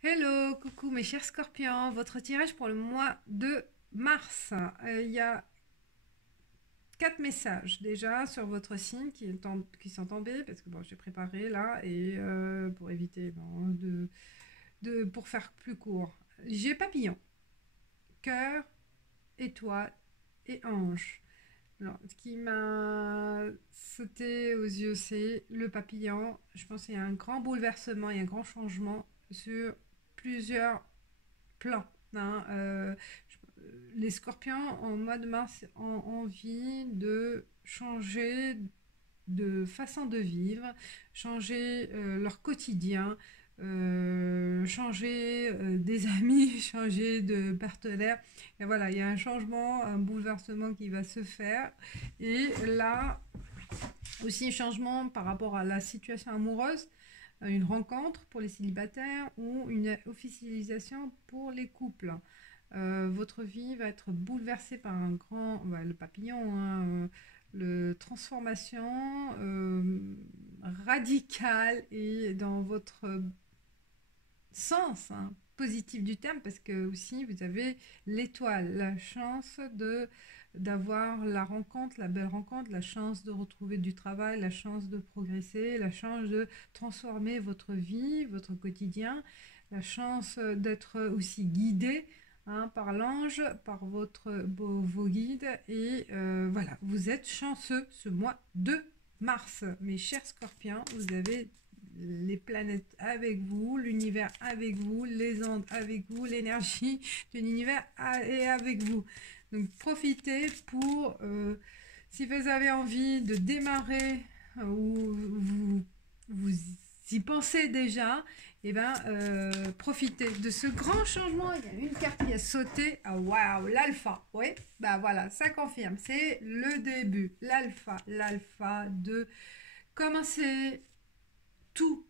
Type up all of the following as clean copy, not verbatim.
Hello, coucou mes chers scorpions, votre tirage pour le mois de mars. Il y a 4 messages déjà sur votre signe qui sont tombés, parce que bon, j'ai préparé là, et pour éviter pour faire plus court. J'ai papillon, cœur, étoile et ange. Alors, ce qui m'a sauté aux yeux, c'est le papillon. Je pense qu'il y a un grand bouleversement et un grand changement sur plusieurs plans. Hein. Les scorpions en mois de mars ont envie de changer de façon de vivre, changer leur quotidien, changer des amis, changer de partenaire. Et voilà, il y a un changement, un bouleversement qui va se faire. Et là, aussi un changement par rapport à la situation amoureuse, une rencontre pour les célibataires ou une officialisation pour les couples. Votre vie va être bouleversée par le papillon, hein, le transformation radicale et dans votre sens, hein, positif du terme, parce que aussi vous avez l'étoile, la chance de d'avoir la rencontre, la belle rencontre, la chance de retrouver du travail, la chance de progresser, la chance de transformer votre vie, votre quotidien, la chance d'être aussi guidé, hein, par l'ange, par vos guides. Et voilà, vous êtes chanceux ce mois de mars, mes chers scorpions. Vous avez les planètes avec vous, l'univers avec vous, les ondes avec vous, l'énergie de l'univers est avec vous. Donc profitez pour, si vous avez envie de démarrer ou vous y pensez déjà, et ben profitez de ce grand changement. Il y a une carte qui a sauté. Ah waouh, l'alpha. Oui, bah voilà, ça confirme. C'est le début. L'alpha de commencer tout,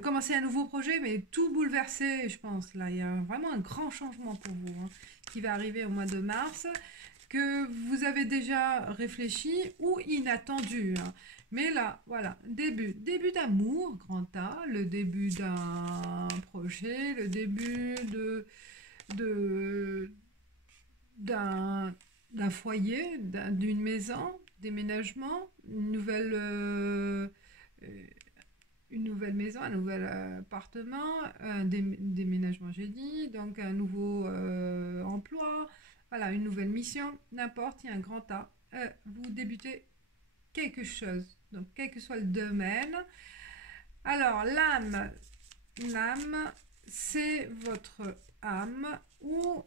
commencer un nouveau projet, mais tout bouleverser, je pense. Là, il y a vraiment un grand changement pour vous, hein, qui va arriver au mois de mars, que vous avez déjà réfléchi ou inattendu, hein. Mais là, voilà, début d'amour, grand A, le début d'un projet, le début de d'un foyer, d'une maison, déménagement, euh, une nouvelle maison, un nouvel appartement, un déménagement, j'ai dit, donc un nouveau emploi, voilà, une nouvelle mission, n'importe, il y a un grand A. Vous débutez quelque chose, donc quel que soit le domaine. Alors, l'âme, c'est votre âme, ou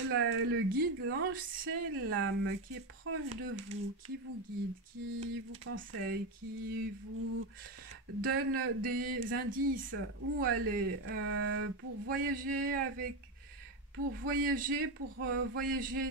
le guide, l'ange, c'est l'âme qui est proche de vous, qui vous guide, qui vous conseille, qui vous donne des indices où aller pour voyager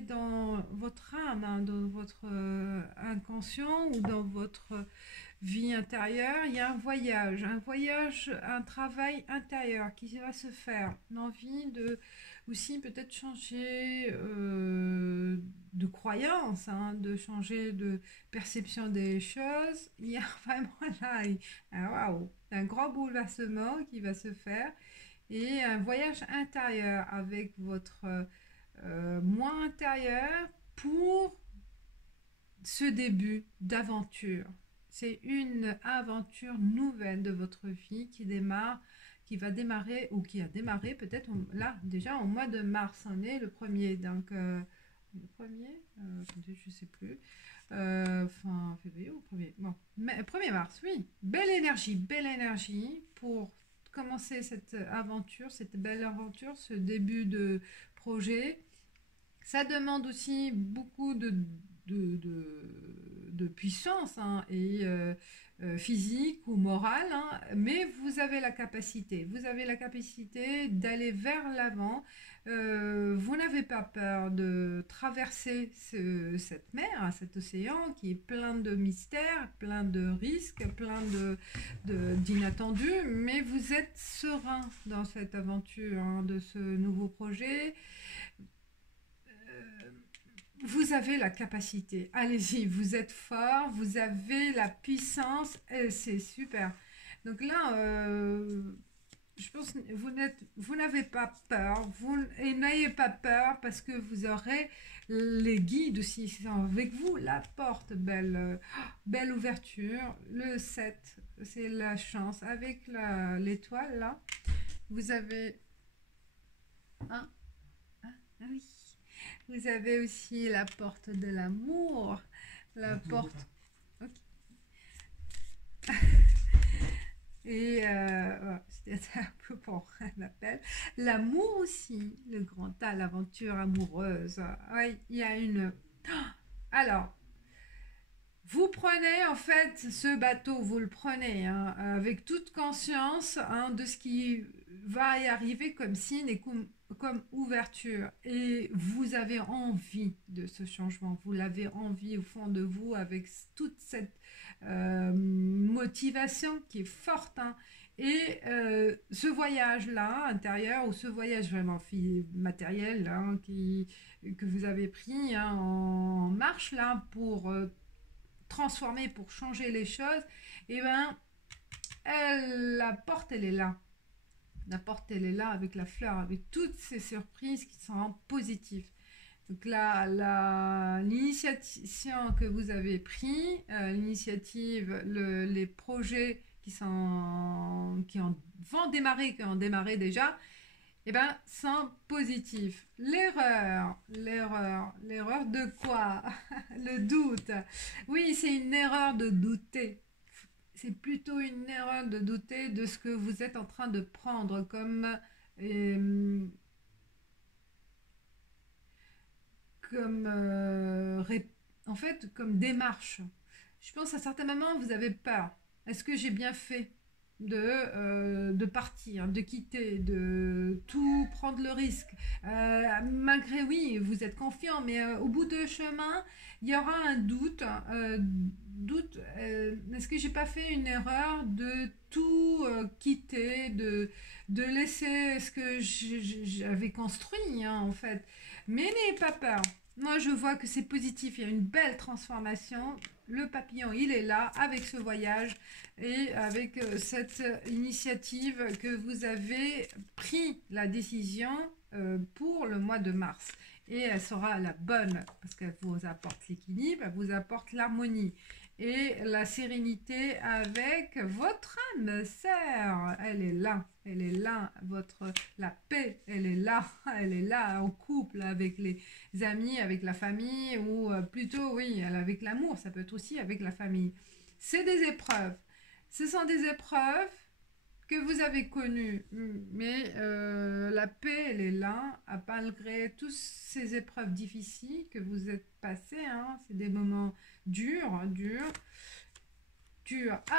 dans votre âme, hein, dans votre inconscient ou dans votre vie intérieure. Il y a un travail intérieur qui va se faire. L'envie de aussi peut-être changer de croyance, hein, de changer de perception des choses. Il y a vraiment là un grand bouleversement qui va se faire et un voyage intérieur avec votre moi intérieur pour ce début d'aventure. C'est une aventure nouvelle de votre vie qui va démarrer ou qui a démarré peut-être là déjà au mois de mars. On est le premier, donc le premier, je sais plus, fin février ou premier, bon, mais, 1er mars, oui. Belle énergie pour commencer cette aventure, cette belle aventure, ce début de projet. Ça demande aussi beaucoup de, de puissance, hein, et physique ou morale, hein, mais vous avez la capacité d'aller vers l'avant. Vous n'avez pas peur de traverser cette mer, hein, cet océan qui est plein de mystères, plein de risques, plein d'inattendus, mais vous êtes serein dans cette aventure, hein, de ce nouveau projet. Vous avez la capacité, allez-y, vous êtes fort, vous avez la puissance, et c'est super. Donc là, je pense que vous n'avez pas peur, et n'ayez pas peur parce que vous aurez les guides aussi qui sont avec vous. La porte, belle ouverture. Le 7, c'est la chance. Avec l'étoile là, vous avez un, ah oui, vous avez aussi la porte de l'amour, la porte. Ok. Et voilà, c'était un peu pour un appel. L'amour aussi, le grand A, l'aventure amoureuse. Oui, il y a une. Alors, vous prenez en fait ce bateau, vous le prenez hein, avec toute conscience hein, de ce qui va y arriver comme signe et comme ouverture. Et vous avez envie de ce changement, vous l'avez envie au fond de vous avec toute cette motivation qui est forte. Hein. Et ce voyage-là, intérieur, ou ce voyage vraiment matériel hein, que vous avez pris hein, en marche là pour transformer, pour changer les choses, et ben la porte elle est là. La porte elle est là avec la fleur, avec toutes ces surprises qui sont positives. Donc là, l'initiation que vous avez pris, l'initiative, les projets vont démarrer, qui ont démarré déjà, eh ben, sont positifs. L'erreur de quoi? Le doute. Oui, c'est une erreur de douter. C'est plutôt une erreur de douter de ce que vous êtes en train de prendre euh, comme en fait, comme démarche. Je pense à certains moments, vous avez peur. Est-ce que j'ai bien fait de partir, de quitter, de tout prendre le risque malgré, oui, vous êtes confiant, mais au bout de chemin, il y aura un doute. Est-ce que j'ai pas fait une erreur de tout quitter, de laisser ce que j'avais construit, hein, en fait. Mais n'ayez pas peur. Moi, je vois que c'est positif. Il y a une belle transformation. Le papillon, il est là avec ce voyage et avec cette initiative que vous avez pris la décision pour le mois de mars. Et elle sera la bonne parce qu'elle vous apporte l'équilibre, elle vous apporte l'harmonie et la sérénité avec votre âme sœur. Elle est là, la paix, elle est là en couple avec les amis, avec la famille ou plutôt oui, avec l'amour, ça peut être aussi avec la famille. C'est des épreuves. Ce sont des épreuves que vous avez connues, mais la paix, elle est là, malgré toutes ces épreuves difficiles que vous êtes passées. Hein, c'est des moments durs, durs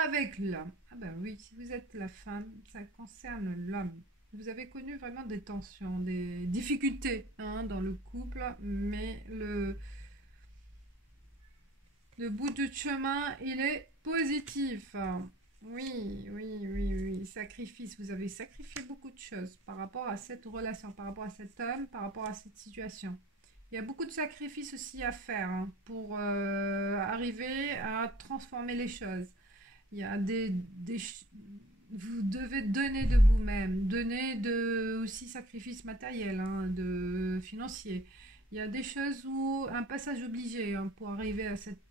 avec l'homme. Ah ben oui, si vous êtes la femme, ça concerne l'homme. Vous avez connu vraiment des tensions, des difficultés hein, dans le couple, mais le bout du chemin, il est positif. Oui. Sacrifice. Vous avez sacrifié beaucoup de choses par rapport à cette relation, par rapport à cet homme, par rapport à cette situation. Il y a beaucoup de sacrifices aussi à faire hein, pour arriver à transformer les choses. Il y a vous devez donner de vous-même, donner aussi sacrifices matériels, hein, de financiers. Il y a des choses où un passage obligé hein, pour arriver à cette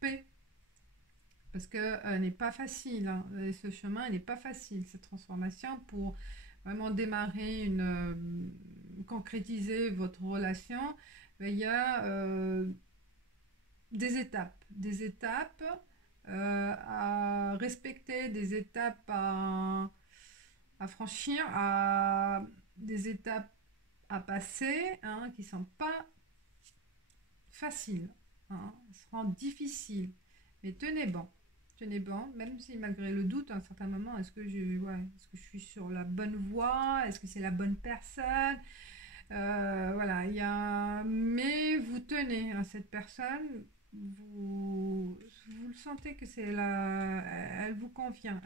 paix parce que n'est pas facile. Hein. Et ce chemin n'est pas facile, cette transformation pour vraiment démarrer concrétiser votre relation. Ben, il y a des étapes à respecter, des étapes à franchir, des étapes à passer hein, qui ne sont pas faciles, hein, seront difficiles. Mais tenez bon, même si malgré le doute, à un certain moment, est-ce que je suis sur la bonne voie, est-ce que c'est la bonne personne, voilà, mais vous tenez à cette personne, vous le sentez que elle vous convient,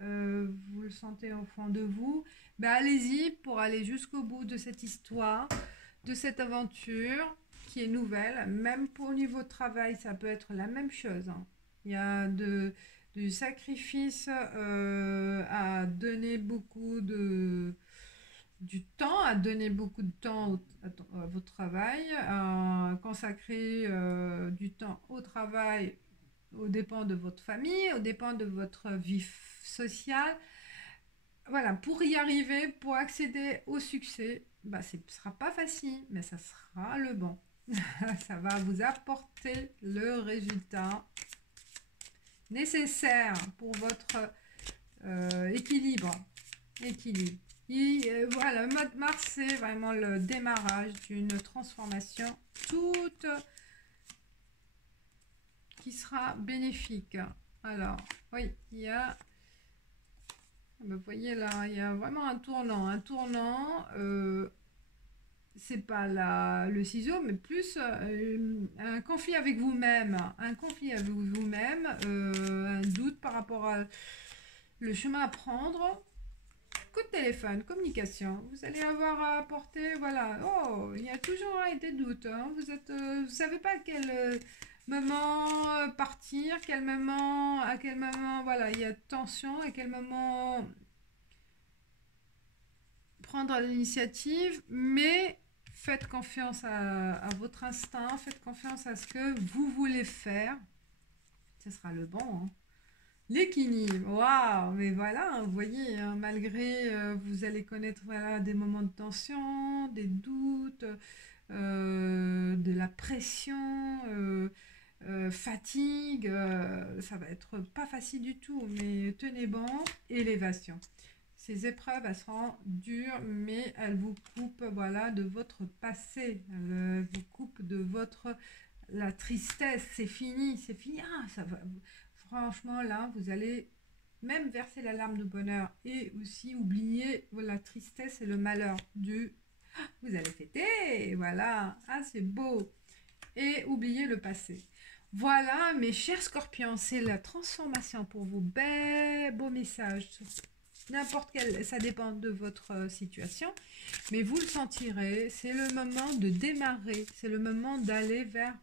vous le sentez au fond de vous, ben allez-y pour aller jusqu'au bout de cette histoire, de cette aventure qui est nouvelle, même pour au niveau de travail, ça peut être la même chose. Hein. Il y a du sacrifice à donner beaucoup du temps, à donner beaucoup de temps à votre travail, à consacrer du temps au travail aux dépens de votre famille, aux dépens de votre vie sociale. Voilà, pour y arriver, pour accéder au succès, bah, ce ne sera pas facile, mais ça sera le bon. Ça va vous apporter le résultat nécessaire pour votre équilibre. Voilà, le mois de mars, c'est vraiment le démarrage d'une transformation toute qui sera bénéfique. Alors, oui, il y a... Vous voyez là, il y a vraiment un tournant. Un tournant, c'est pas le ciseau, mais plus un conflit avec vous-même. Un conflit avec vous-même, un doute par rapport à le chemin à prendre. Coup de téléphone, communication. Vous allez avoir à apporter, voilà. Oh, il y a toujours des doutes. Hein. Vous savez pas à quel moment partir, à quel moment, voilà, il y a tension, à quel moment prendre l'initiative, mais faites confiance à votre instinct, faites confiance à ce que vous voulez faire. Ce sera le bon. Hein. L'équilibre, waouh, mais voilà, vous voyez, hein, malgré, vous allez connaître voilà, des moments de tension, des doutes, de la pression, fatigue, ça va être pas facile du tout, mais tenez bon, élévation. Ces épreuves, elles seront dures, mais elles vous coupent voilà, de votre passé, elles vous coupent de la tristesse, c'est fini, ah, ça va... Franchement, là, vous allez même verser la larme de bonheur et aussi oublier la tristesse et le malheur du « vous allez fêter », voilà, ah, c'est beau, et oublier le passé. Voilà, mes chers scorpions, c'est la transformation pour vous. Beau message. N'importe quel, ça dépend de votre situation, mais vous le sentirez, c'est le moment de démarrer, c'est le moment d'aller vers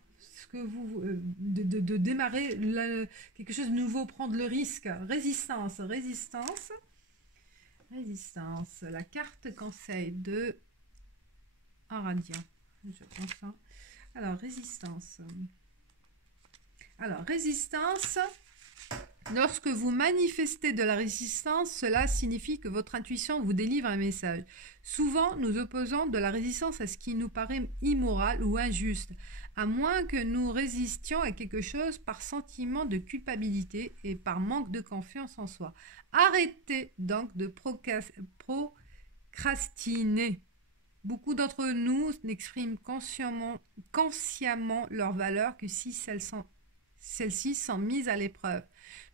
que vous de démarrer quelque chose de nouveau, prendre le risque. Résistance. La carte conseil de Aradia. Je pense ça. Alors, résistance. Lorsque vous manifestez de la résistance, cela signifie que votre intuition vous délivre un message. Souvent, nous opposons de la résistance à ce qui nous paraît immoral ou injuste, à moins que nous résistions à quelque chose par sentiment de culpabilité et par manque de confiance en soi. Arrêtez donc de procrastiner. Beaucoup d'entre nous n'expriment consciemment leurs valeurs que si celles-ci sont mises à l'épreuve.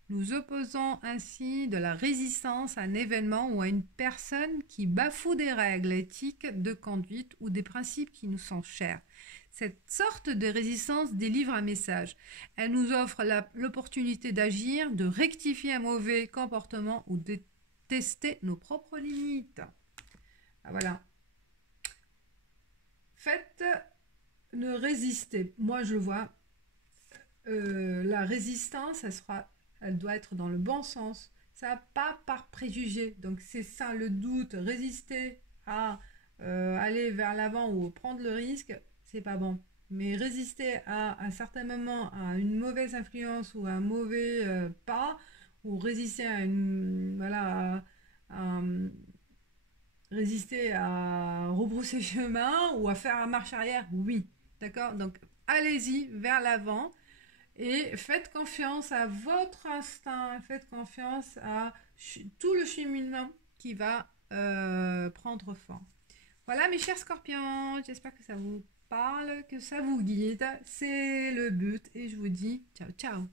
Nous opposons ainsi de la résistance à un événement ou à une personne qui bafoue des règles éthiques de conduite ou des principes qui nous sont chers. Cette sorte de résistance délivre un message. Elle nous offre l'opportunité d'agir, de rectifier un mauvais comportement ou de tester nos propres limites. Ah, voilà. Ne résistez. Moi, je vois la résistance, elle doit être dans le bon sens. Ça, pas par préjugé. Donc, c'est ça le doute. Résister à aller vers l'avant ou prendre le risque, c'est pas bon. Mais résister à un certain moment à une mauvaise influence ou à un mauvais pas, ou résister à résister à rebrousser chemin ou à faire un marche arrière, oui. D'accord? Donc, allez-y vers l'avant. Et faites confiance à votre instinct, faites confiance à tout le cheminement qui va prendre forme. Voilà mes chers scorpions, j'espère que ça vous parle, que ça vous guide. C'est le but et je vous dis ciao ciao.